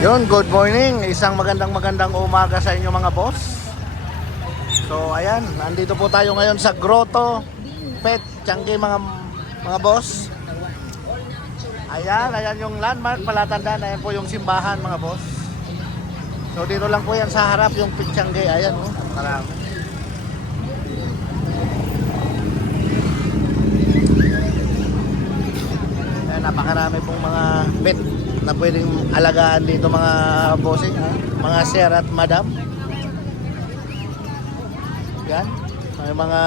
Yun, good morning. Isang magandang umaga sa inyo mga boss. So ayan, nandito po tayo ngayon sa Grotto Pet Changi mga boss. Ayan yung landmark, palatandaan. Ayan po yung simbahan mga boss. So dito lang po yan sa harap yung Pet Changi. Ayan oh, marami. Ayan, napakarami pong mga pet na pwedeng alagaan dito mga bossing, mga sir at madam. Yan, may mga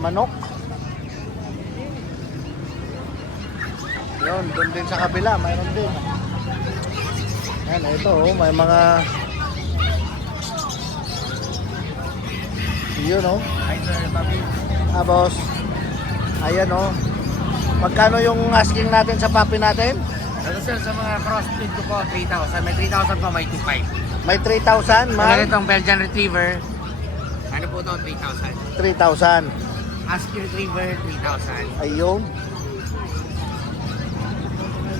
manok. Yun, doon din sa kabila, mayroon din. Yan, ito oh, may mga yun oh. Boss. Ayan oh. Magkano yung asking natin sa puppy natin? Ano sir, sa mga crossbreed ko po, 3,000. May 3,000 po, may 2,500. May 3,000, Kung man. itong Belgian Retriever, ano po ito, 3,000. 3,000. Husky Retriever, 3,000. Ayun.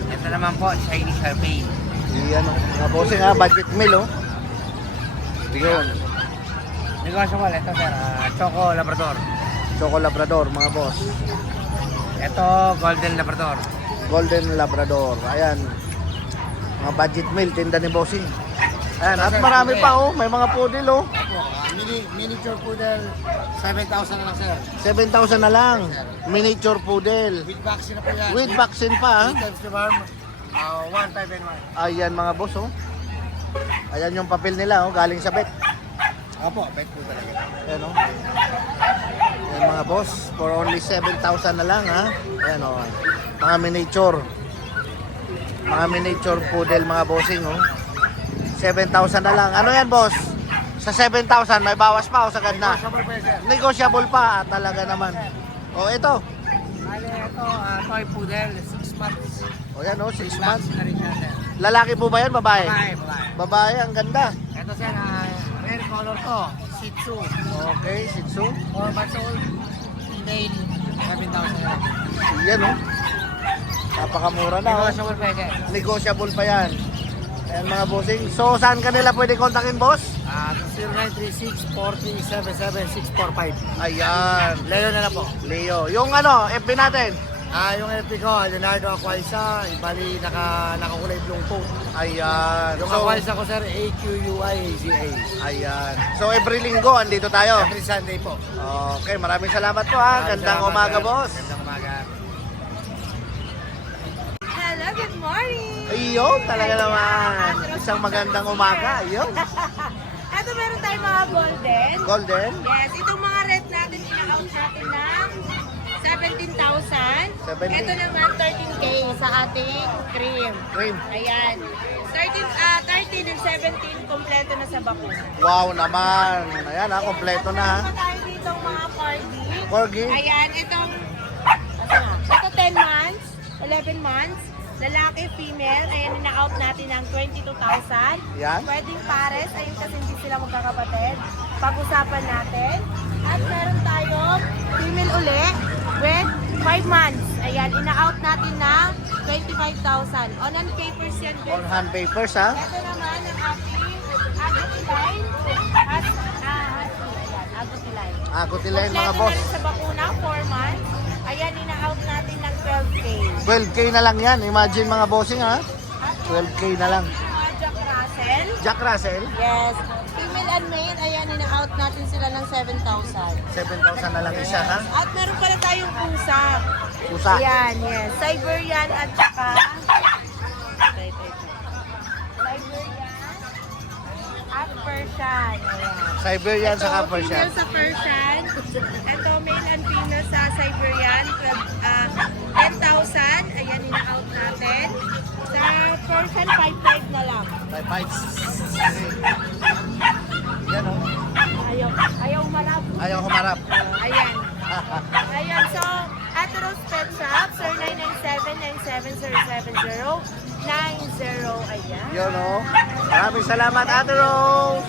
Ito naman po, Shiny Sharpei. Yan oh. Mga bossing budget meal oh. Yun. Negotiable, ito sir, Choco Labrador. Choco Labrador mga boss. Ito, Golden Labrador. Golden Labrador. Ayan. Mga budget meal, tinda ni bossing. Ayan, at marami pa oh. May mga poodle oh. Miniature Poodle, 7,000 na lang sir. 7,000 na lang. Miniature poodle. With vaccine na po yan. With vaccine pa ah. 3 times the farm, 1,500 and 1. Ayan mga boss oh. Ayan yung papel nila oh, galing sa vet. Opo, bet po talaga. Ayan oh. Ayan mga boss, for only 7,000 na lang ha. Ayan oh. Mga miniature. Mga miniature poodle mga bossing oh. 7,000 na lang. Ano yan boss? Sa 7,000 may bawas pa o sagad na? Negotiable po yan sir. Negotiable pa talaga naman. O ito. Bale, ito, toy poodle, 6 months. O yan o, 6 months. Na rin siya sir. Lalaki po ba yan? Babae? Babae. Babae, ang ganda. Ito sir, rare color to, Shih Tzu. Okay, Shih Tzu. 4 months old, female, 7,000 lang. Yan o. Napakamura na o. Negotiable pa yan. Negotiable pa yan. Ayan mga bossing. So saan kanila pwede kontakin boss? 0936-4077-645. Ayan. Leo na lang po. Leo. Yung ano, FB natin. Yung FB ko, Leonardo Aquaisa, bali nakakulay blue po. Ayan. Yung So, Aquaisa ko sir, AQUIZA. ayan. So every linggo andito tayo. Every Sunday po. Okay, maraming salamat po ha. Gandang umaga boss. Gandang umaga. Hello, good morning! Ayun, talaga naman. Isang magandang umaga. Ayun. Ito meron tayong mga golden. Golden. Yes, itong mga red natin, ina-out natin ng 17,000. 17. Ito naman 13K sa ating cream. Cream. Ayan. 13 and 17 kompleto na sa bakuna. Wow naman. Ayan ha, kompleto na ha. Meron pa tayo dito mga corgi. Corgi. Ayan, itong ito 10 months, 11 months. Lalaki, female, ayan, ina-out natin ng 22,000. Yan. Pwedeng pares, ayun kasi hindi sila magkakapatid. Pag-usapan natin. At meron tayong female uli with 5 months. Ayan, ina-out natin ng 25,000. On hand papers yan. On hand papers ha. Ito naman ang ating Agutiline. Agutiline. Agutiline mga Kompleto boss. na rin sa bakuna, 4 months. Ayan, ina-out natin ng 12K. 12K na lang yan. Imagine mga bossing ha. 12K na lang. Jack Russell. Jack Russell. Yes. Female and male, ayan, ina-out natin sila ng 7,000. 7,000 na lang isa ha. At meron pala tayong pusa. Pusa. Ayan, yes. Siberian at saka... Siberian at Persian. Ayan. Siberian Ito, saka Persian. female sa Persian. Ito, male and female sa Siberian. 10,000. Ayan, ina-out natin. Sa Persian, 5,500 na lang. May pipes. Yan o. Ayaw umarap. Ayaw humarap. Ayan. Ayan, so, Ateros Pet Shop, sir, 997-970-7090. Ayan. Yun o. Maraming salamat Ate Rose.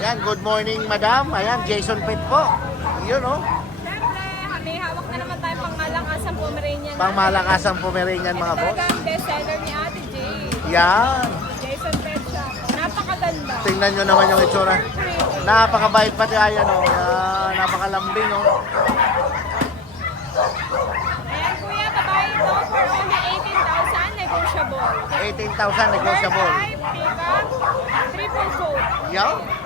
Yan, good morning madam. Ayan, Jason Pet po. Yun o. Siyempre, may hawak na naman tayong pangalang malakas ang Pomeranian. Pangmalakasang Pomeranian mga boss. Talaga ang bestseller ni Ate J. Yan. Jason Pet Shop. Napakaganda. Tingnan nyo naman yung itsura. Pretty. Napakabait pati ayan o. Napakalambing o. Ayan kuya, babae ito for only 18,000 negotiable. 18,000 negotiable. Type, pick-up, triple coat. Yan. Ganda.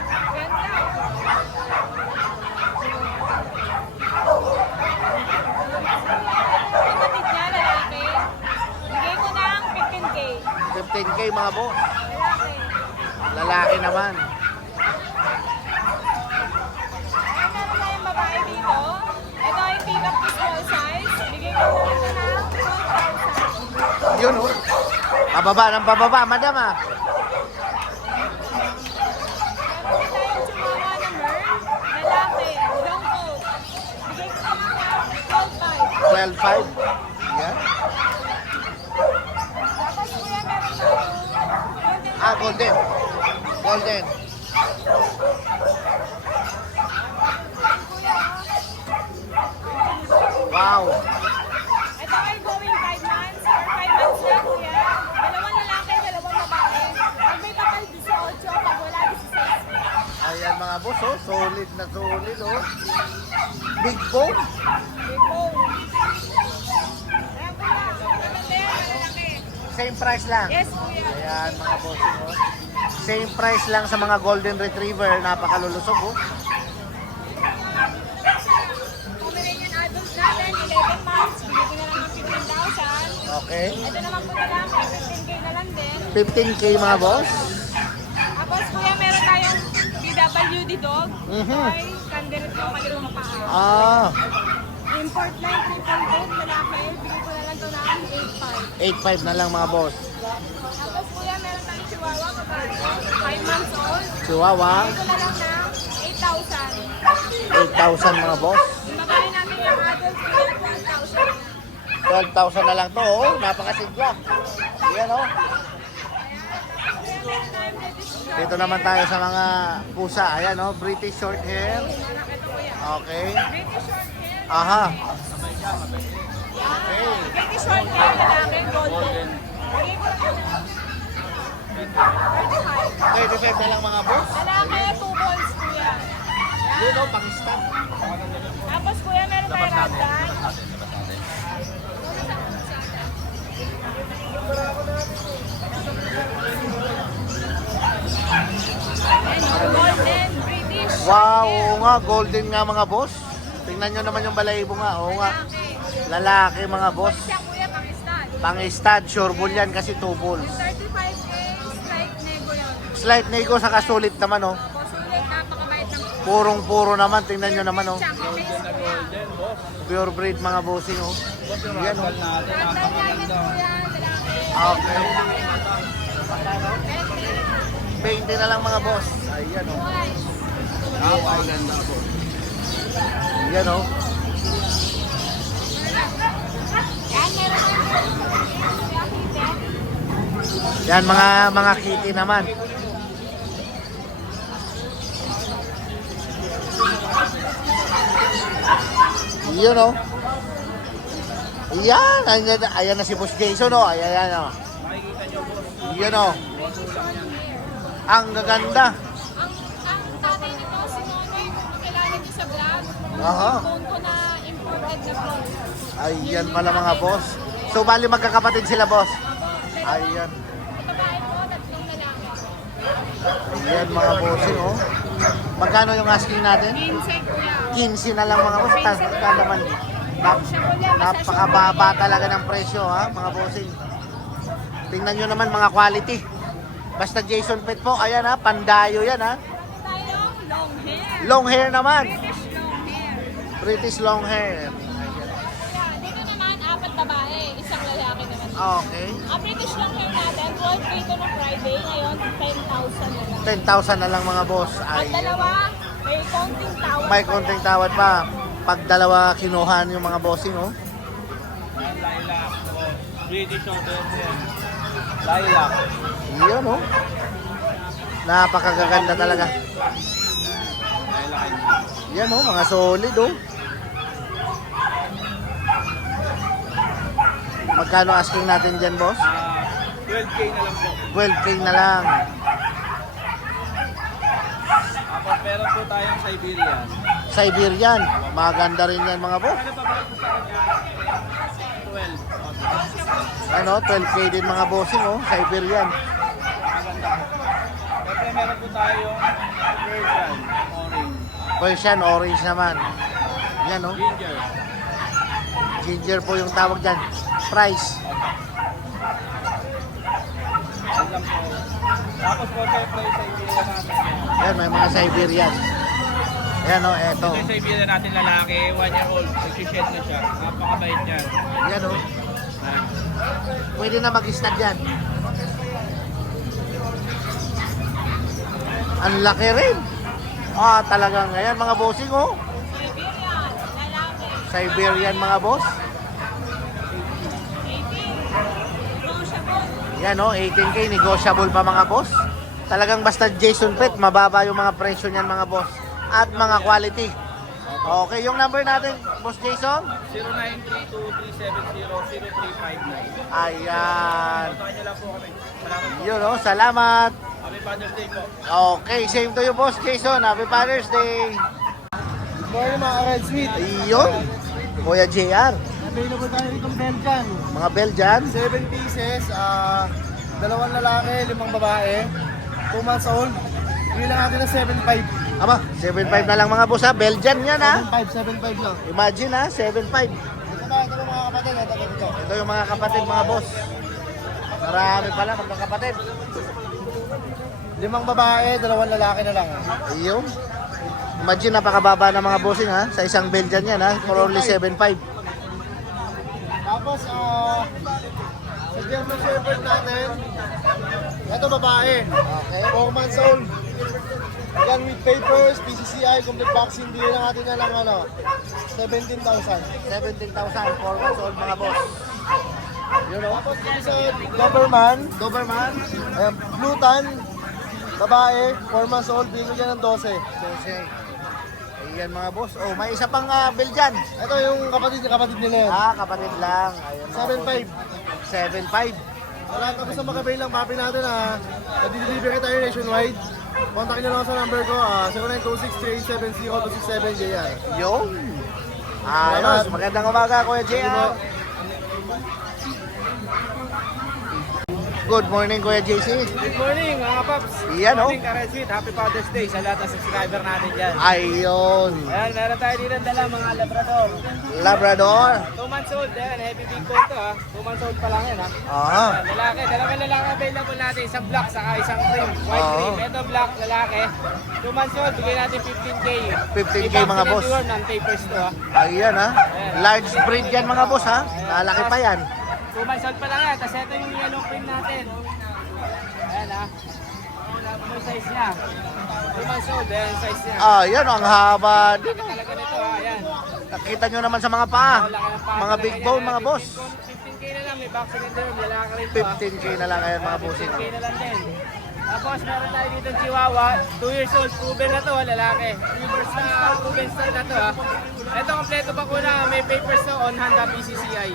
Kapatid niya, lalaki. Bigay ko ng 15K. 15K mga boss. Lalaki. Lalaki naman. Ayan, meron tayong babae dito. Ito ay pick-up to small size. Bigay ko na ito ng 12,000. Yun o. Pababa ng pababa, madam ah. Meron din tayong chihuahua na Merl. Lalaki. Long coat. Bigay ko na lang ng 12,500. 12.5. Yan. Tapos kuya, meron tayong Golden. Golden. Wow. ito ay going 5 months or 5 months na kuya. Dalawang lalaki, dalawang babae. Pag may kapal 18, pag wala 16. Ayan mga boss oh. Solid na solid oh. Big bone. Big bone. Ayan kuya, maganda yan, malalaki. Same price lang. Yes kuya. Ayan mga bossing oh. Same price lang sa mga golden retriever. Napakalulusog oh. Pomeranian adult natin, 11 months. Bigay ko na lang ng 15,000. Okay. Ito naman po na lang, 15K na lang din. 15K mga boss. Tapos kuya, meron tayong PWD dog. Mhm. Ay, kandirit yung maliit na paa. Ah. Import line, triple coat, lalaki. Bigay ko na lang ito ng 8,500. 8.5 na lang mga boss. Tapos kuya, meron tayong chihuahua, babae. 5 months old. Chihuahua. Bigay ko na lang ng 8,000. 8,000 mga boss. Yung babae natin yung adult, kuya, 12,000. 12,000 na lang to oh. Napakasigla. Yan oh. Kuya, meron tayong British short Dito naman tayo sa mga pusa. Ayan oh. British short hair. hair. Anak, ito kuya. Okay. British short hair. Aha. Yan. British short hair, lalaki, golden. Bigay ko lang ito ng 35. 35 na lang mga boss. Lalaki, 2 balls, kuya. Yun oh. Pakistan. Tapos kuya, meron tayo ragdan. Golden, British. Wow. Oo nga. Golden nga mga boss. Tingnan nyo naman yung balahibo nga. Oo nga. Lalaki mga boss. Siya kuya, Pakistan. Pang-stud. Sure bull yan kasi 2 bulls. 35K, strike nego yun. Slight nego sa kasulit naman oh. Tapos ulit, napakabait ng Purong-puro naman. Tingnan nyo naman oh. chunky face kuya. Pure breed mga bossing oh. Yan oh. Ragdan namin kuya, lalaki. Okay. 20 na lang mga boss. Ayan oh. Boys. Napakaganda po. Yan oh. Yan, meron tayong Yan mga kitty naman. Yun oh. Yan, ayan na si Boss Jason oh. Ayan oh. Yan oh. Ang gaganda. ang tatay nito, si Nonoy, kung makilala niyo sa vlog, Aha. doon ko na imported na vlog. Ayan pala mga boss. So bali magkakapatid sila boss. Ayan. Babae po, 3 lalaki. Ayan mga bossing oh. Magkano yung asking natin? Insect kuya. 15 na lang mga boss. Tanda naman. Siya kuya, Napakababa talaga ng presyo ha mga bossing. Tingnan nyo naman mga quality. Basta Jason Pet po, ayan ha, pandayo yan ha. tayong long hair. Long hair naman. British long British long hair. hair. Kuya, dito naman, 4 babae, 1 lalaki naman. Okay. Ang British long hair natin, 12 dito na Friday, ngayon 10,000 na lang. 10,000 na lang mga boss. At Ay, dalawa, may konting tawad. may konting tawad pa. Pag dalawa kinuhan yung mga bossing oh. Lilac. British Order. Lilac. Yan oh. Napakaganda talaga. Lilac. Yan oh, mga solid oh. Magkano asking natin dyan, boss? 12K na lang po. 12K na lang. Tapos meron po tayong Siberian. Siberian. Maganda rin yan, mga boss. Ano pa ba po sa kanya? 12. Ano, 12K din mga bossing, oh. Siberian. Maganda po. Siyempre meron po tayong Persian, orange, Persian, orange naman. Yan, oh. ginger. Ginger po yung tawag dyan. Price. Yan lang po. Tapos po siyempre yung Siberian natin. Yan, may mga Siberian. Yan, oh, eto. Ito yung Siberian natin lalaki, 1 year old. Nagsished na siya. Napakabait niya. Yan, oh. Pwede na mag-stud yan. Ang laki rin. Ah, talagang ayan mga bossing, oh. Siberian, mga boss. Yan, oh, 18K, negotiable pa mga boss. Talagang basta Jason Pet, mababa yung mga presyo niyan mga boss. At mga quality. Okay, yung number natin, Boss Jason? 0932-370-0359. Ayan. Kontakin niyo lang po kami. Salamat po. Yun, oh, salamat. Happy Father's Day po. Okay, same to you, Boss Jason. Happy Father's Day. Good morning mga Red Sweet. Ayun. Kuya JR. Available tayo rito ng Belgian. Mga Belgian. 7 pieces, 2 lalaki, 5 babae, 2 months old. Bili lang natin ng 7.5. Aba, 7.5 na lang mga boss ha. Belgian yan ha. 7.5 lang. Imagine ha, 7.5. Ito ba mga kapatid? Ito. Ito yung mga kapatid mga boss. Marami pala magkakapatid. 5 babae, 2 lalaki na lang. Ayun. Imagine napakababa ng mga bossing ha. Sa isang Belgian yan ha. For only 7.5. Tapos, sa German Shepherd natin, ito babae. Okay. 4 months old. Yan with papers, PCCI, complete vaccine, bili lang natin na lang 17,000. 17,000. 4 months old mga boss. Yun o. Tapos dito sa Doberman, Doberman. ayan, Blue Tan, babae, 4 months old, bili yan ng 12. 12. Ayan mga boss. Oh, may isa pang Belgian. Ito yung kapatid nila yan. Ah, kapatid lang. Ayun, mga 7.5. boss. 7.5. Wala tapos sa Makabay lang, papi natin nadi-deliver tayo nationwide. Kontakin nyo lang ako sa number ko, 0926-370-267 JR. Yun. Ayos. Magandang umaga, Kuya JR. Good morning, Kuya JC. Good morning mga paps. Yan, oh. Good morning Red Sweet. Happy Father's Day sa lahat ng subscriber natin dyan. Ayun. Ayan, meron tayo dito dala mga Labrador. Labrador. 2 months old, ayan, heavy big coat to ha. 2 months old pa lang yan ha. Ah. Ayan, lalaki, dalawang lalaki available natin, isang black saka isang cream, white Oo. cream. Ito black, lalaki. 2 months old, bigay natin 15K. 15K, May mga boss. vaccinated non-tapers to ha. Ayan ha. Large breed yan mga boss ha. Lalaki pa yan. 2 months old pa lang yan, tapos ito yung yellow cream natin. Ayan ha. Ano size niya? 2 months old, ayan yung size niya. Ayan, ang haba din. Laki talaga nito ha, ayan. Nakita nyo naman sa mga paa. Laki ng paa Mga talaga big niya, bone ha. mga boss. 15K na lang, may vaccinated, lalaki rin to ha. 15K na lang ayan mga bossing. 15K na lang din. Tapos meron tayo dito ng Chihuahua, 2 years old, proven na to, lalaki. Reverse na proven style na to ha. Ito kompleto pa ko na, may papers na on hand ha, PCCI.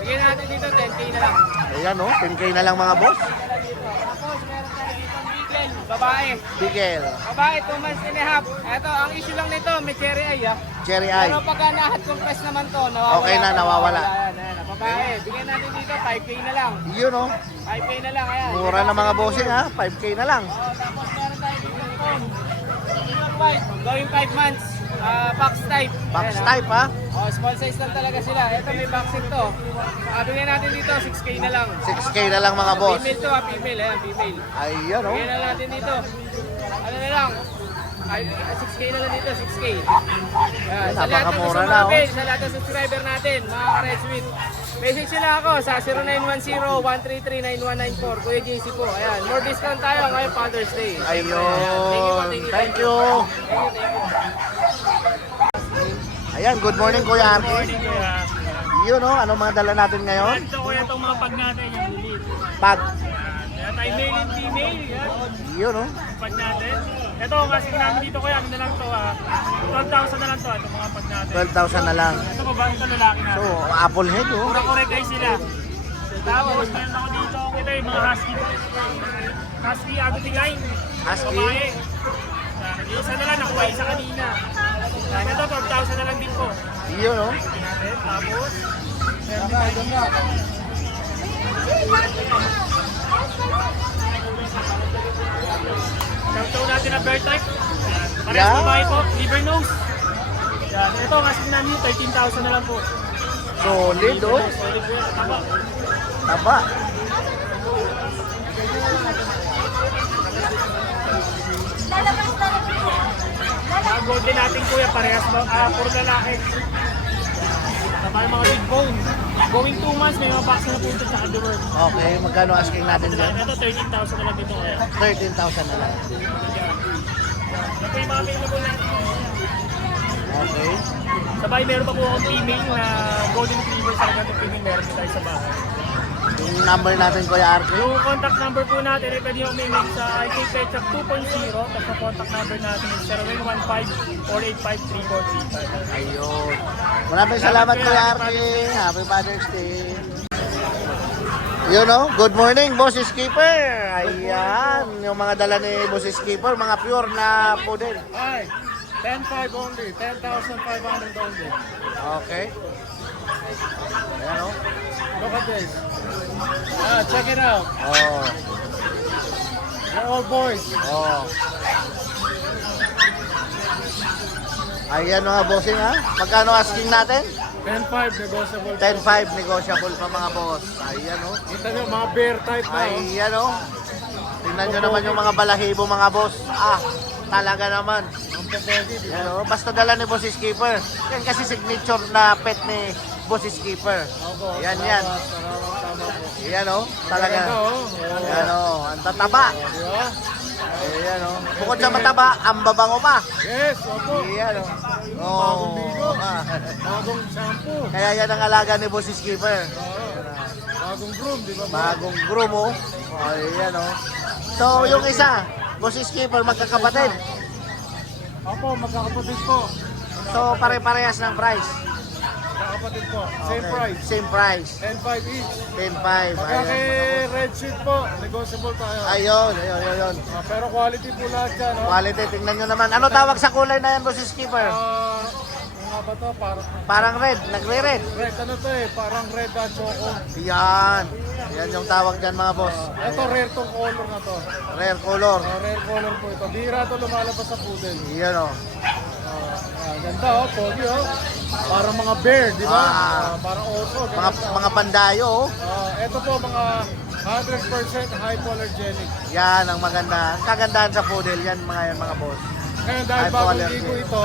Bigyan natin dito 10K na lang. Ayan oh, 10K na lang mga boss. Tapos meron tayo dito ng Beagle, babae. Bigel. Babae, 2 months and a half. Ito, ang issue lang nito, may cherry eye ha. Cherry eye. Pero pagka nahat compress naman to, nawawala. Okay na, to, nawawala. Ayan, ayan, babae. Bigyan natin dito 5K na lang. Yun oh. 5K na lang, ayan. Mura na mga bossing ha. 5K na lang. Oh, tapos meron tayo dito ng phone. White, going 5 months. Box type. Box Ayan, type ha. Oh, small size lang talaga sila. Ito may vaccine to. Bigyan natin dito 6K na lang. 6K na lang mga boss. Female to ha, female. Ayan, female. Ayun oh. Bigyan na natin dito. Ano na lang? 6K na lang dito, 6K. Ayan, sa lahat ng gusto Napakamura na, oh. mga sa lahat ng subscriber natin, mga ka-Red Sweet. Message nila ako sa 0910-133-9194. Kuya JC po. Ayan, more discount tayo ngayong Father's Day. Ayun. Thank you. Ayan, good morning Kuya Arki. Morning kuya. Yun oh, ano mga dala natin ngayon? Ito kuya itong mga pag natin, yung elite. Pag. Kaya tayo male and female, yan. Yun oh. Pag natin. Ito, kasi namin dito kuya, ano na lang to 12,000 na lang to, itong mga pag natin. 12,000 na lang. Ito babae, ito lalaki na. So, apple head oh. Pura correct guys sila. Tapos meron ako dito kita yung mga husky agouti line. Husky? Babae. Yung isa na lang, nakuha isa kanina. Yan, ito 12,000 na lang din po. Yun, oh. Okay, tapos, Shoutout natin na bear type. Parehas Yeah. babae po, liver nose. Yan, ito ang asking namin 13,000 na lang po. Solid, oh. Solid po yan, tama. Taba. Mga golden natin kuya, parehas ba? Puro lalaki. Tama yung mga big bone. Going 2 months, may mga vaccine na po ito sa underworld. Okay, magkano asking natin dyan? Ito 13,000 na lang dito kuya. 13,000 na lang. Ito yung mga available natin. Okay. Sabay meron pa po akong female na golden retriever sa ganitong female meron din tayo sa bahay. Yung number natin, Kuya Arky. Yung contact number po natin ay pwede yung umimig sa IK Petchup 2.0 tapos ang contact number natin is 0915-485-3435. Ayun. Maraming salamat, Kuya Arky. Happy Father's Day. Yun, oh. Good morning, Boss Skipper. Ayan. Yung mga dala ni Boss Skipper, mga pure na poodle. Hi, 10,500 only, 10,500 only. Okay. Ayan, oh. Look at this. Check it out. Oh. They're all boys. Oh. Ayan mga bossing, ha. Magkano asking natin? 10,500 negotiable. 10,500 negotiable pa mga boss. Ayan, oh. Kita nyo, mga bear type na. Ayan, oh. Tingnan nyo naman yung mga balahibo mga boss. Ah, talaga naman. Ang popogi, di ba? Ayan, oh. Basta dala ni Boss Skipper. Yan kasi signature na pet ni Boss Skipper. Opo, Yan, salamat, yan. salamat, tama po. Ayan, oh. Ganda, Talaga. oh. Ayan, oh. Ang tataba. Di ba? Ayan, oh. Bukod sa mataba, ang babango pa. Yes, opo. Ayan, oh. Bagong ligo. Ah. Bagong shampoo. Kaya yan ang alaga ni Boss Skipper. Bagong groom, di ba? Bagong groom, oh. Ayan, oh. So, yung isa, Boss Skipper, magkakapatid. Opo, magkakapatid po. So, pare-parehas ng price. Magkakapatid po. Same Okay. price. Same price. 10,500 each. 10,500. Pagka Ayan. kay Red Sheet po, negotiable tayo. Ayun, ayun, ayun. Pero quality po lahat yan, no? Quality, tingnan nyo naman. Ano tawag sa kulay na yan, Boss Skipper? Ano nga ba to? Parang red, nagre-red. Red, ano to eh? Parang red at choco. Yan. Yan yung tawag dyan, mga boss. Ito, rare tong color na to. Rare color. Rare color po ito. Bira to lumalabas sa poodle. Yan, oh. Ganda oh, pogi oh. Parang mga bear, di ba? Parang oso. Mga pandayo, oh. Ito po mga 100% hypoallergenic. Yan ang maganda. Ang kagandahan sa poodle, yan mga boss. Ngayon dahil bagong Hypoallergenic. ligo ito,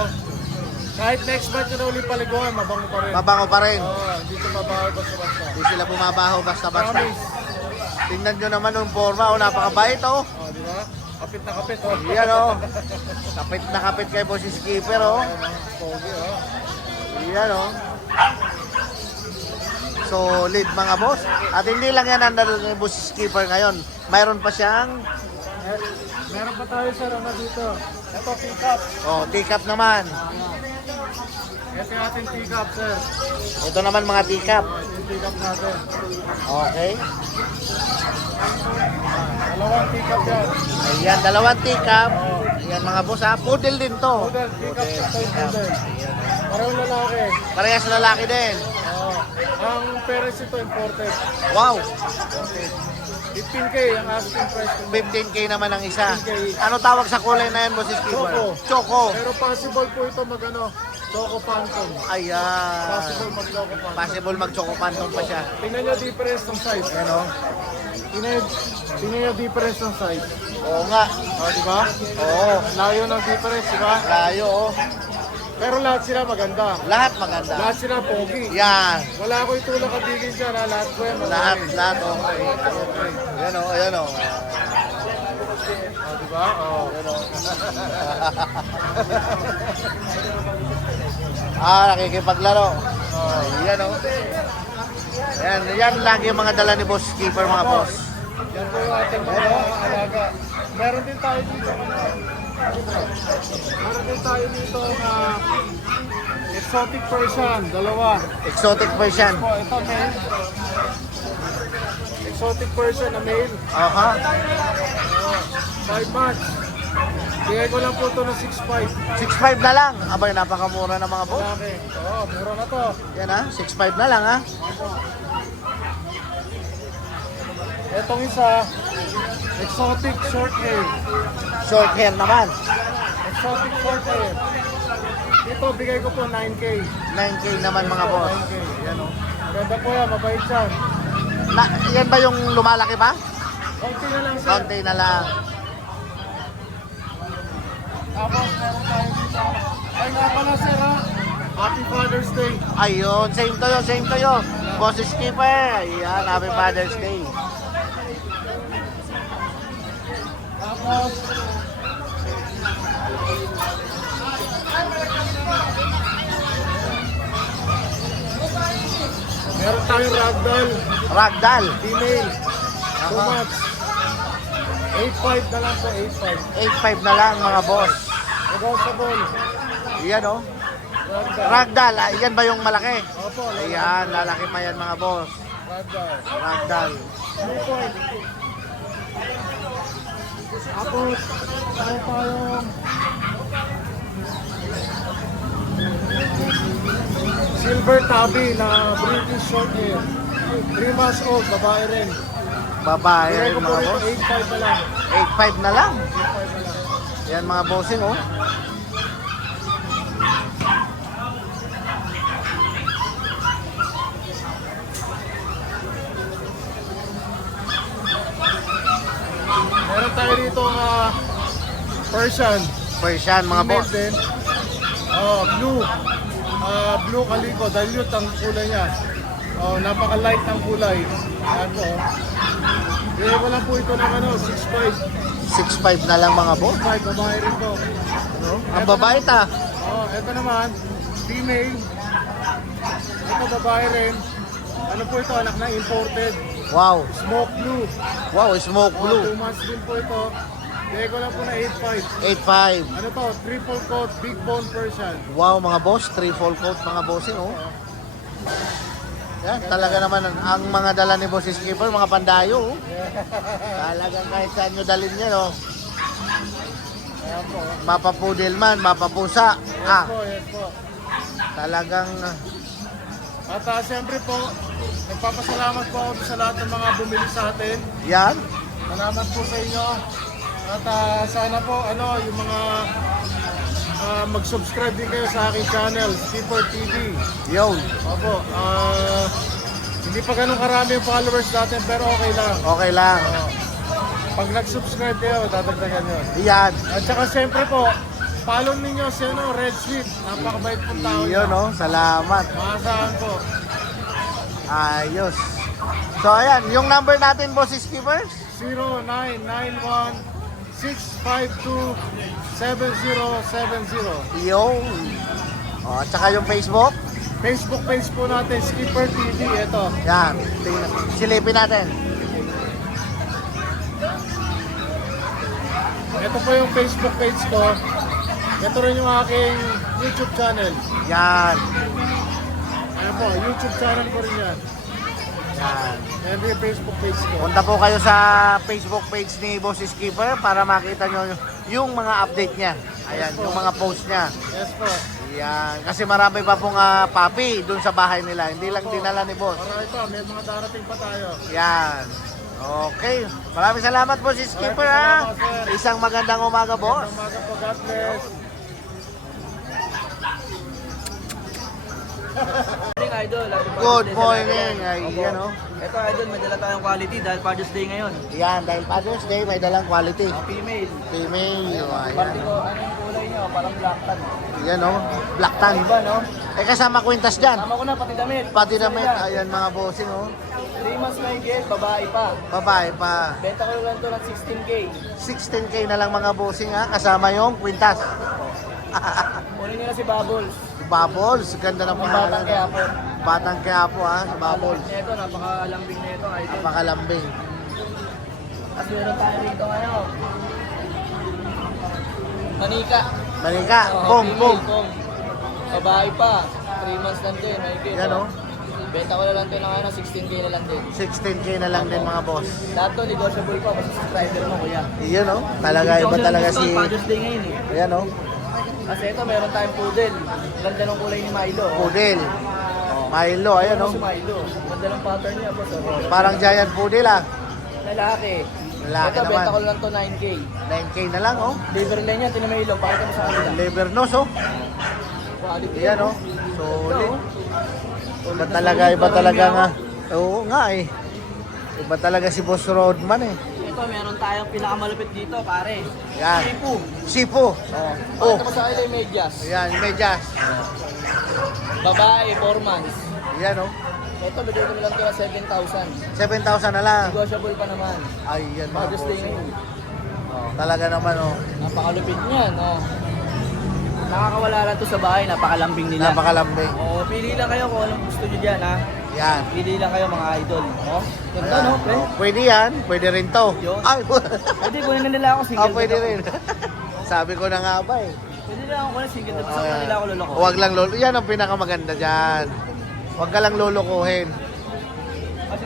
kahit next batch na ulit paliguan, mabango pa rin. Mabango pa rin. Hindi ito mabaho basta-basta. Hindi sila bumabaho basta-basta. Promise. Tingnan nyo naman yung forma, oh. Napakabait, oh. Di ba? Kapit na kapit oh. Yan, oh. Kapit na kapit kay Boss Skipper, oh. Pogi oh. Yan, oh. Solid, mga boss. At hindi lang yan ang dala ni Boss Skipper ngayon. Mayroon pa siyang Meron pa tayo sir, ano dito? Ito, pick-up. oh, teacup naman. Ito yung ating pick-up sir. Ito naman mga teacup. Ito yung pick-up natin. Okay. Dalawang pick-up yan. Ayan, dalawang teacup. Ayan mga boss, ha. Poodle din to. Poodle, pick-up sa toy poodle. Parang lalaki. Parehas lalaki din. Ang parents ito imported. Wow. 15K ang asking price ko. 15K naman ang isa. 15K. Ano tawag sa kulay na yan, Boss Skipper? Choco. Choco. Pero possible po ito magano, Choco Phantom. Ayan. Possible mag-Choco Phantom. Possible mag-choco phantom pa siya. Tingnan nyo difference ng size. Ano? Tingnan nyo difference ng size. Oo nga. Di ba? Oo. Layo ng difference, di ba? Layo, oh. Pero lahat sila maganda. Lahat maganda. Lahat sila pogi. Yan. Wala ko itulak katigin dyan, ha? Lahat ko yan. Lahat, lahat, okay. Okay. Ayan, oh, ayan, oh. Di ba? Oh. Ayan, oh. Ah, nakikipaglaro. Ayan, oh. Ayan, yan lagi yung mga dala ni Boss Skipper, mga boss. Yan po yung ating mga alaga. Meron din tayo dito. Meron din tayo dito na exotic Persian, dalawa. Exotic version. Po, ito men. exotic Persian na male. Aha. 5 months. Bigay ko lang po ito ng 6.5. 6.5 na lang. Abay, napakamura na mga boss. Lalaki. Oo, mura na to. Yan ha, 6.5 na lang ha. Etong isa, exotic short hair. Short hair naman. Exotic short hair. Ito, bigay ko po 9K. 9K naman mga boss. 9K. Yan o. Ganda po yan, mabait yan. Yan ba yung lumalaki pa? Konti na lang sir. Konti na lang. Tapos meron tayo dito. Ay nga pala sir ha. Happy Father's Day. Ayun, same to yun, same to yun. Boss Skipper. Ayan, Happy Father's Day. Tapos, meron tayong ragdoll. Ragdoll. Female. 2 months. 8.5 na lang po, 8.5. 8.5 na lang mga boss. Negotiable. Yan o. Ragdoll. Ragdoll, yan ba yung malaki? Opo, Ayan, lalaki pa yan mga boss. ragdoll. Ragdoll. 2.5. Tapos, meron tayong silver tabby na British short hair. 3 months old, babae rin. Babae Bigay rin ko po mga rito, boss. 8.5 na lang. 8.5 na lang. 8.5 na lang. Yan mga bossing oh. Meron tayo dito Persian. Persian mga Female boss. din. Blue. Blue calico. Dilute ang kulay niya. Napaka-light ng kulay. Ayan po. Bigay ko lang po ito ng 6.5. 6.5 na lang mga boss. 5, babae rin po. Ang babae ta. Ito naman, female. Ito babae rin. Ano po ito? Anak na imported. Wow. Smoke blue. Wow, smoke blue. 2 months din po ito. Bigay ko lang po na 8.5. 8.5. Ano to? Triple coat, big bone Persian. Wow mga boss, triple coat mga bossing oh. Yan, talaga naman ang mga dala ni Boss Skipper, mga pandayo oh. Talagang kahit saan nyo dalhin yan oh. Ayan po. Mapapudel man, mapapusa. Yes po, yes po. Talagang At siyempre po, nagpapasalamat po ako sa lahat ng mga bumili sa atin. yan. Salamat po sa inyo. At sana po, yung mga mag-subscribe din kayo sa aking channel, Skipper TV. Yun, Opo, hindi pa ganun karami yung followers natin, pero okay lang. okay lang. Pag nag-subscribe kayo, dadagdagan yun. Yan. At saka siyempre po, follow ninyo si Red Sweet. Napakabait pong tao niya. Yun oh, salamat. Maasahan po. Ayos. So ayan, yung number natin Boss Skipper? 0991-652-7070. Yun. Oh, at saka yung Facebook? Facebook page po natin, Skipper TV. Ito. Yan. Silipin natin. Ito po yung Facebook page ko. Ito rin yung aking YouTube channel. Yan. Ayan po, YouTube channel ko rin yan. Yan. Ayan din yung Facebook page ko. Punta po kayo sa Facebook page ni Boss Skipper para makita nyo yung mga update niya. Ayan, yung mga post niya. Yes po. Yan. Kasi marami pa pong papi dun sa bahay nila. Hindi lang dinala ni Boss. Marami pa, may mga darating pa tayo. Yan. Okay. Maraming salamat po si Skipper ha. Isang magandang umaga, boss. Magandang umaga po, God bless. Morning, Idol. Happy Father's Good Day sa morning. lahat. Ay, Opo. yan oh. Ito, Idol, may dala tayong quality dahil Father's Day ngayon. Yan, dahil Father's Day, may dalang quality. Female. Female. Party Ayan. ko, ano yung kulay nyo? Parang black tan. Yan oh. Black tan. Iba, no? Eh kasama kwintas dyan. Tama ko na, pati damit. Pati damit. Ayan mga bossing oh. 3 months na higit, babae pa. Babae pa. Benta ko lang ito ng 16K. 16K na lang mga bossing ha. Kasama yung kwintas. Kunin nyo na si Bubbles. Bubbles. Ganda ng Ang batang pangalan. kaya po. Batang Quiapo ha. Si Bubbles. Ito, napakalambing na ito, Idol. Napakalambing. At meron tayo rito, Manika. Manika. Oo, Pong, female, pong. pong. Babae pa. 3 months lang din, higit. Yan oh. Benta ko na lang ito ng ano, 16K na lang din. 16K na lang din mga boss. Lahat to, negotiable pa. Basta subscriber mo, kuya. Iyon oh. Talaga iba talaga si... Father's Day ngayon eh. Ayan oh. Kasi ito, meron tayong poodle. Ganda ng kulay ni Milo. Oh. Poodle. Milo, ayan Ano oh. si Milo? Ganda ng pattern niya, boss. Oh. Parang giant poodle ah. Lalaki. Lalaki Ito, naman. benta ko lang to 9K. 9K na lang oh. Liver line niya, tinan mo yung ilong. Pakita mo sa kanila. Liver nose oh. Quality. Ayan oh. Solid. Iba talaga nga. Oo nga eh. Iba talaga si Boss Rodman eh. Ito, meron tayong pinakamalupit dito, pare. Yan. Sipu. Sipo. Oh. Pakita mo sa kanila yung medyas. Ayan, medyas. Babae, 4 months. Ayan oh. Ito, bigay ko na lang ito na 7,000. 7,000 na lang. Negotiable pa naman. Ayan mga Father's Day boss. ngayon. Talaga naman oh. Napakalupit niyan, oh. Nakakawala lang to sa bahay, napakalambing nila. Napakalambing. Oh, pili lang kayo kung anong gusto nyo dyan, ha? Yan. Pili lang kayo mga idol, oh. Ganda, Ayan. no, pre? Oh, pwede yan. Pwede rin to. Yun. Ay, Pwede, kunin na nila ako, single oh, pwede dad ako. rin. Sabi ko na nga ba eh. Pwede lang ako kunin, single dad. Saan nila ako luloko? Huwag lang lolo. Yan ang pinakamaganda dyan. Huwag ka lang lulukuhin.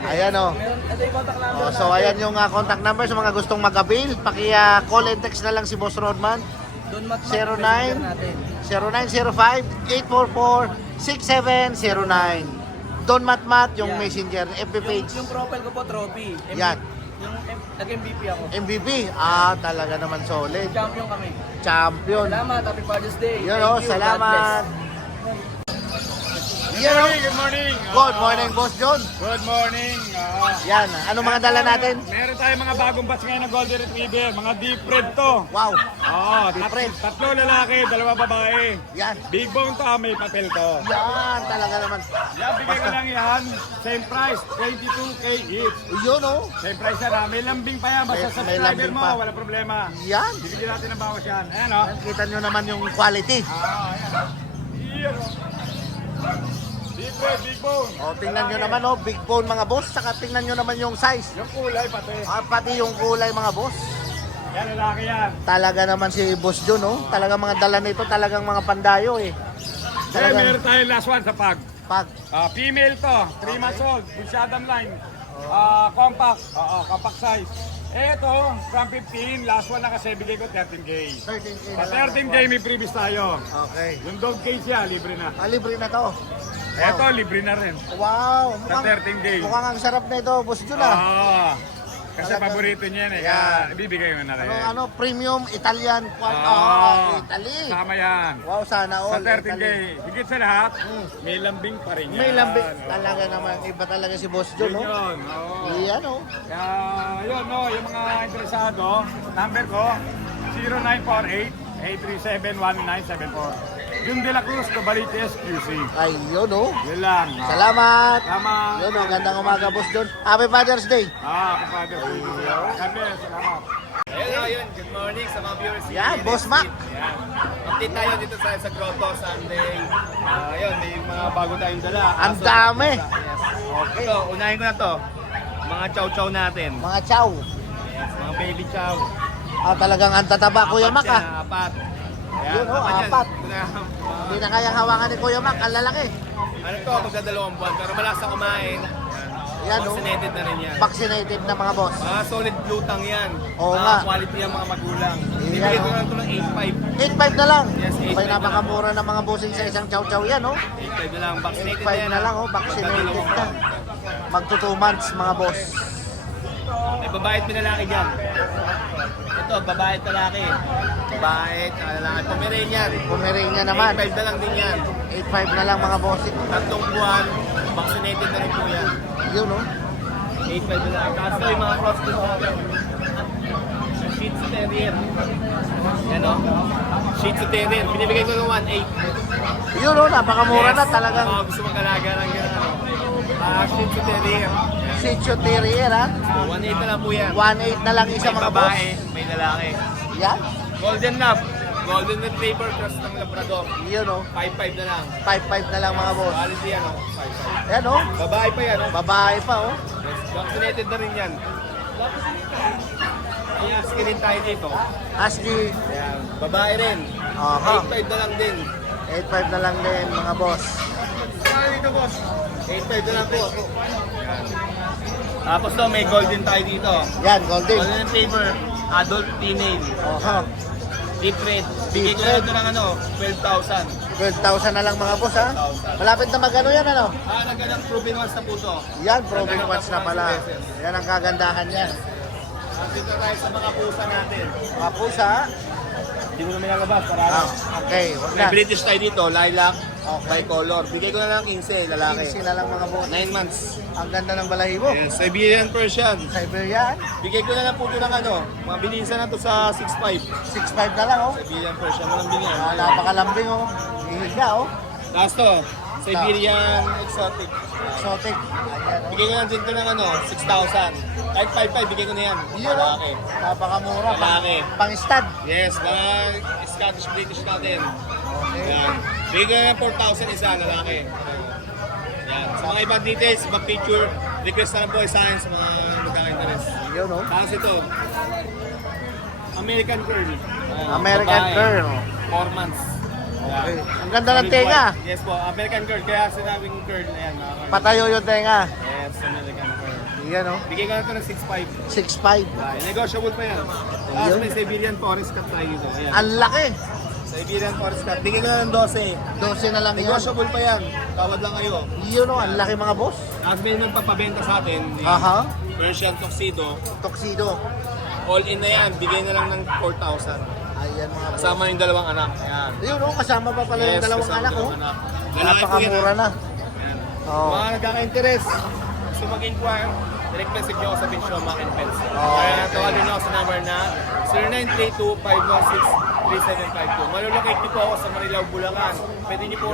Ayan oh. Meron, ito yung contact number Oh, so ayan yung contact number sa mga gustong mag-avail. Call and text na lang si Boss Rodman. Don Mat 09. natin. 0905-844-6709. Don Matmat yung Yan. messenger, FB page. Yung profile ko po, trophy. Yan. Yung nag-MVP ako. MVP, talaga naman solid. Champion kami. Champion. Salamat, happy Father's Day. Yun Thank oh, you, God salamat. Yan oh. Good morning. Good morning, Boss John. Good morning. Yan, ano mga dala natin? Meron tayong mga bagong batch ngayon ng Golden Retriever. Mga deep red to. Wow, Oo, Deep red. tatlo lalaki, dalawa babae. yan. Big bone to, may papel to. Yan, talaga naman. Yan, bigay ko lang yan. Same price, 22K each. Yun oh. Same price yan ha. May lambing pa yan. Basta May subscriber lambing mo, pa. wala problema. Yan. Bibigyan natin ng bawas yan. Ayan o. Kita nyo naman yung quality. Ayan o. Big red, big bone. O, tingnan nyo naman oh, big bone mga boss. Saka tingnan nyo naman yung size. Yung kulay pati. Pati yung kulay mga boss. Yan, lalaki yan. Talaga naman si Boss John oh. Talagang mga dala nito, talagang mga pandayo eh. Then, Talagang meron tayong last one sa pag. pag. Female to, 3 months old, Bushadam line. Compact, compact size. Eto, from 15, last one na kasi bigay ko 13K. 13K Sa 13K may previous tayo. Okay. Yung dog cage siya, libre na. Libre na to. Eto, libre na rin. Wow. Sa 13K. Mukhang ang sarap na ito, Boss John ah. Kasi Talaga. paborito niya yan eh. Yan. Kaya ibibigay ko na rin. Premium Italian Italy. Sama yan. Wow, sana Sa all. 13K, Italy. higit sa lahat, may lambing pa rin yan. May lambing. Talaga naman, iba talaga si Boss John Yun oh. yun. Oo. Yan oh. Kaya yun, no, yung mga interesado, number ko, 0948-837-1974. Yung De La Cruz, Cabalite SQC. Ayun oh. Yun lang. Salamat. Salamat. Yun oh, gandang umaga Boss John. Happy Father's Day. Kapatid. God bless. Salamat. Ayun, good morning sa mga viewers. Yan, Boss Mac. Yan. Update tayo dito sa Grotto Sunday. Ayun, may mga bago tayong dala. Ang dami. Yes. Okay. Ito, unahin ko na to. Mga chow-chow natin. Mga chow. Yes, mga baby chow. Talagang ang tataba Kuya Mac yan, ah. apat. Yun, oh, yan. apat. Ito na, Hindi na kayang hawakan ni Kuya Mac, ang lalaki. ano to, magdadalawang buwan. Pero malakas na kumain. Yan oh. Vaccinated na rin yan. Vaccinated na mga boss. Mga solid blue tang yan. Oo Mga nga. quality yung mga magulang. Yan, Bibigay ko oh. lang ito ng 8.5 na lang. Yes, 8.5 May na napakamura ng mga bossing sa isang chow-chow yan oh. 8.5 na lang. Vaccinated 8.5 na lang oh, vaccinated na. Magto 2 months mga boss. May babae at lalaki dyan. Ito, babae at lalaki. Babae at lalaki. Pomeranian. Pomerania naman. 8.5 na lang din yan. 8.5 na lang mga bossing. 3 buwan. Vaccinated na rin po yan. Yun oh. 8.5 na lang. Tapos ito yung mga cross din natin. Shih Tzu Terrier. Yan o. Shih Tzu Terrier. Binibigay ko ng 1.8. Yun oh, napakamura na talagang. Mga gusto mag-alaga ng gano'n. Shih Tzu Terrier. Shih Tzu Terrier ha. So, 1.8 na lang po yan. 1.8 na lang isa May mga boss. babae, may lalaki. Yan. Golden Lab. Golden Retriever cross ng Labrador. Yun oh. 5.5 na lang. 5.5 na lang mga boss. Quality yan o. 5.5. Yan oh. Babae pa yan o. Babae pa oh. Vaccinated na rin yan. May husky rin tayo dito. Husky. Ayan. Babae rin. Aha. 8.5 na lang din. 8.5 na lang din mga boss. Saan dito boss? 8.5 na lang po. Tapos to, may golden tayo dito. Yan, golden. Golden Retriever, adult female, Oho. deep red. Bigay ko Deep na ito ng ano, 12,000. 12,000 na lang mga boss ha. Malapit na magano yan ano. Nagandang proven ones na po to. Yan, proven once na pala. Yan ang kagandahan yan. Dito tayo sa mga pusa natin. Mga pusa. Hindi ko na may nalabas para Okay, wag na. May British tayo dito, lilac, Okay. bicolor. Bigay ko na lang 15, lalaki. 15 na lang mga boss. 9 months. Ang ganda ng balahibo. Yes, Siberian Persian. Siberian. Bigay ko na lang po ito ng ano, mga bilisan na to sa 6.5. 6'5 na lang oh. Siberian Persian, walang bingyan. Napakalambing oh. Hihiga oh. Last to, Siberian Exotic. Exotic. Ayan oh. Bigay ko na dito ng ano, 6,000. Kahit 5.5, bigay ko na yan. Yun oh. Lalaki. Napakamura. Lalaki. Pang stud. Yes, mga Scottish British natin. Okay. Yan. Bigay ko na 4,000 isa, lalaki. Yan. Sa mga ibang details, mga picture, request na lang po sa akin sa mga magkaka-interest. Yun oh. Tapos ito, American Curl. American babae. Curl. 4 months. Okay. Ang ganda ng tenga. Yes po, American Curl. Kaya sinabing curl na yan. Mga curl. Patayo yung tenga. Yes, American Curl. Yan oh. Bigay ko na ito ng 6.5. 6'5. Negotiable pa yan. Tapos Ayun. may Siberian Forest Cat tayo dito. Ayan. Ang laki. Siberian Forest Cat. Bigay ko na ng 12. 12 na lang yan. Negotiable pa yan. Tawad lang kayo. Yun oh. Ang laki mga boss. Tapos may nagpapabenta sa atin. yung Aha. Persian Tuxedo. Tuxedo. All in na yan. Bigay na lang ng 4,000. Ayan mga boss. Kasama yung dalawang anak. Ayan. Yun oh. Kasama pa pala yung dalawang kasama anak oh. dalawang anak. Lalaki po yan, Napakamura ah. na. Ayan. Oh. Mga nagkaka-interest. Gusto mag-inquire. Direct message nyo ako sa Binshaw Mac and Pets. Oh, Kaya okay. tawagin nyo ako sa number na 0932-516-3752. Malulocate niyo po ako sa Marilao, Bulacan. Pwede niyo po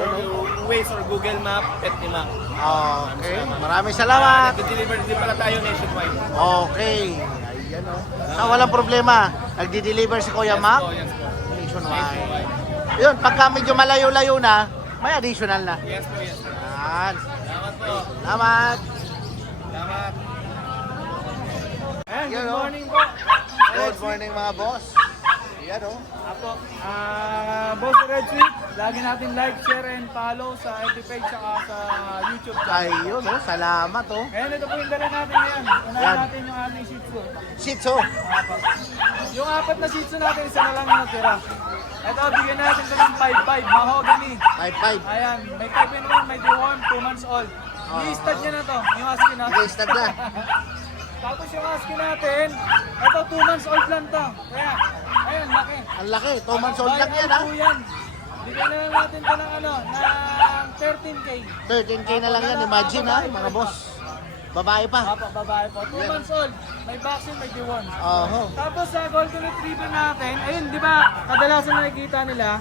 Waze or Google Map, Pet ni Mac. Okay. Maraming salamat. Nag-deliver din pala tayo nationwide. Okay. Ayan o. So, walang problema. Nagdi-deliver si Kuya Mac. Yes po. Nationwide. Yun, pagka medyo malayo-layo na, may additional na. Yes po, yes po. Yan. Salamat po. Salamat. Salamat. Ayan, Yan, good oh. morning po. Good morning mga boss. Yan o. Apo, Boss Red Sweet, lagi natin like, share, and follow sa FB page at sa YouTube channel. Ayun o. Salamat o. Ngayon, ito po yung dala natin ngayon. Unahin Yan. natin yung ating Shih Tzu. Shih Tzu. Apo. Yung 4 na Shih Tzu natin, isa na lang yung natira. Ito, bigyan natin ito ng 5-5, mahogany. 5'5". Ayan, may 5 and 1, may deworm, 2 months old. I-stud niya na to, yung husky natin. Okay, start na. Tapos yung husky natin, ito 2 months old lang to. Kaya, ayun, laki. Ang laki. 2 months old lang yan ha. Yan. Bigyan na lang natin to ng ano, ng 13K. 13K na lang yan. Imagine ha, mga boss. Babae pa. Apo, babae po. 2 months old. May vaccine, may deworm. Oho. Tapos sa golden retriever natin, ayun, di ba, kadalasan nakikita nila,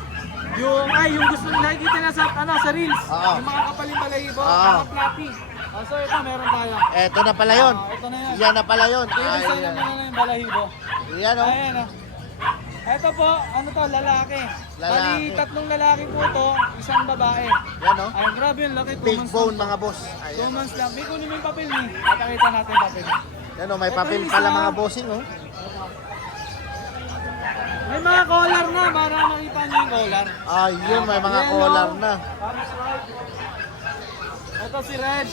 yung gusto nakikita na sa, sa reels, Oo. yung mga kapaling balahibo, Oo. mga fluffy. So ito, meron tayo. Eto na pala yun. Ito na yan. Yan na pala yun. Yung isa Ayan. naman na yung balahibo. Yan o. Ayan o. Ito po, ano to, lalaki. Lalaki. Bali, 3 lalaki po to, isang babae. Yan o. Ay, grabe yun, laki. 2 Big months bone lang. mga boss. 2 Ayan. months lang. May kunin mo yung papel ni. Pakita natin yung papel. Yan o, may Ito papel yung pala isa. mga bossing o. May mga collar na, para makita niyo yung collar. Ayun, may mga Ayan, collar oh. na. Tapos right. Ito si Red.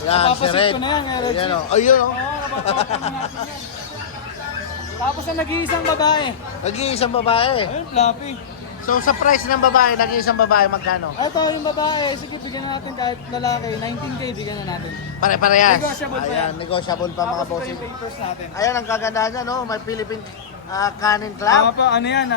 Yan, si Napapasit Red. ko na yan, Red. Ayan o. Ayun o. Oo, napapasit natin yan. Tapos ang nag-iisang babae. Nag-iisang babae. Ayun, fluffy. So sa price ng babae, nag-iisang babae magkano? Ito yung babae, sige bigyan na natin kahit lalaki, 19K bigyan na natin. Pare-parehas. Negotiable pa Ayan, yan. negotiable pa mga Tapos ito bossing. yung papers natin. Ayan ang kagandahan niya, no? May Philippine Canning Club. Po, ano yan,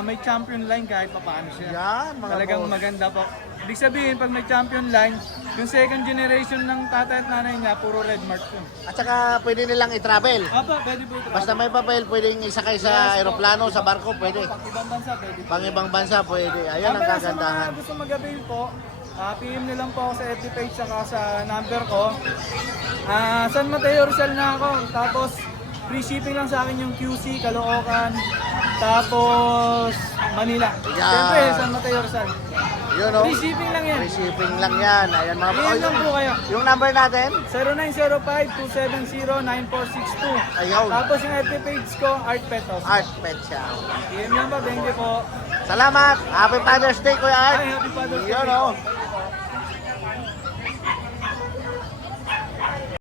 may champion line kahit pa paano siya. Yan, mga Talagang boss. maganda po. Ibig sabihin, pag may champion line, yung second generation ng tatay at nanay niya, puro red mark yun. At saka pwede nilang i-travel. Apa, pwede po ito. Basta may papel, pwedeng isakay sa aeroplano, sa barko, pwede. Pag ibang bansa, pwede po. Pang ibang bansa, pwede. Ayan ang Sa kagandahan. mga gusto mag-avail po, PM nyo lang po ako sa FB page saka sa number ko. San Mateo Rizal na ako. Tapos free shipping lang sa akin yung QC, Caloocan, tapos Manila. Yan. Siyempre, San Mateo Rizal. Yun o. Free shipping lang yan. Free shipping lang yan. Ayan mga PM lang po kayo. Yung number natin? 0905-270-9462. Ayaw. Tapos yung FB page ko, Art Pet House. Art Pet Shop. PM lang po, thank you po. Salamat. Happy Father's Day, Kuya Art. Ay, happy Father's Day. Yun o.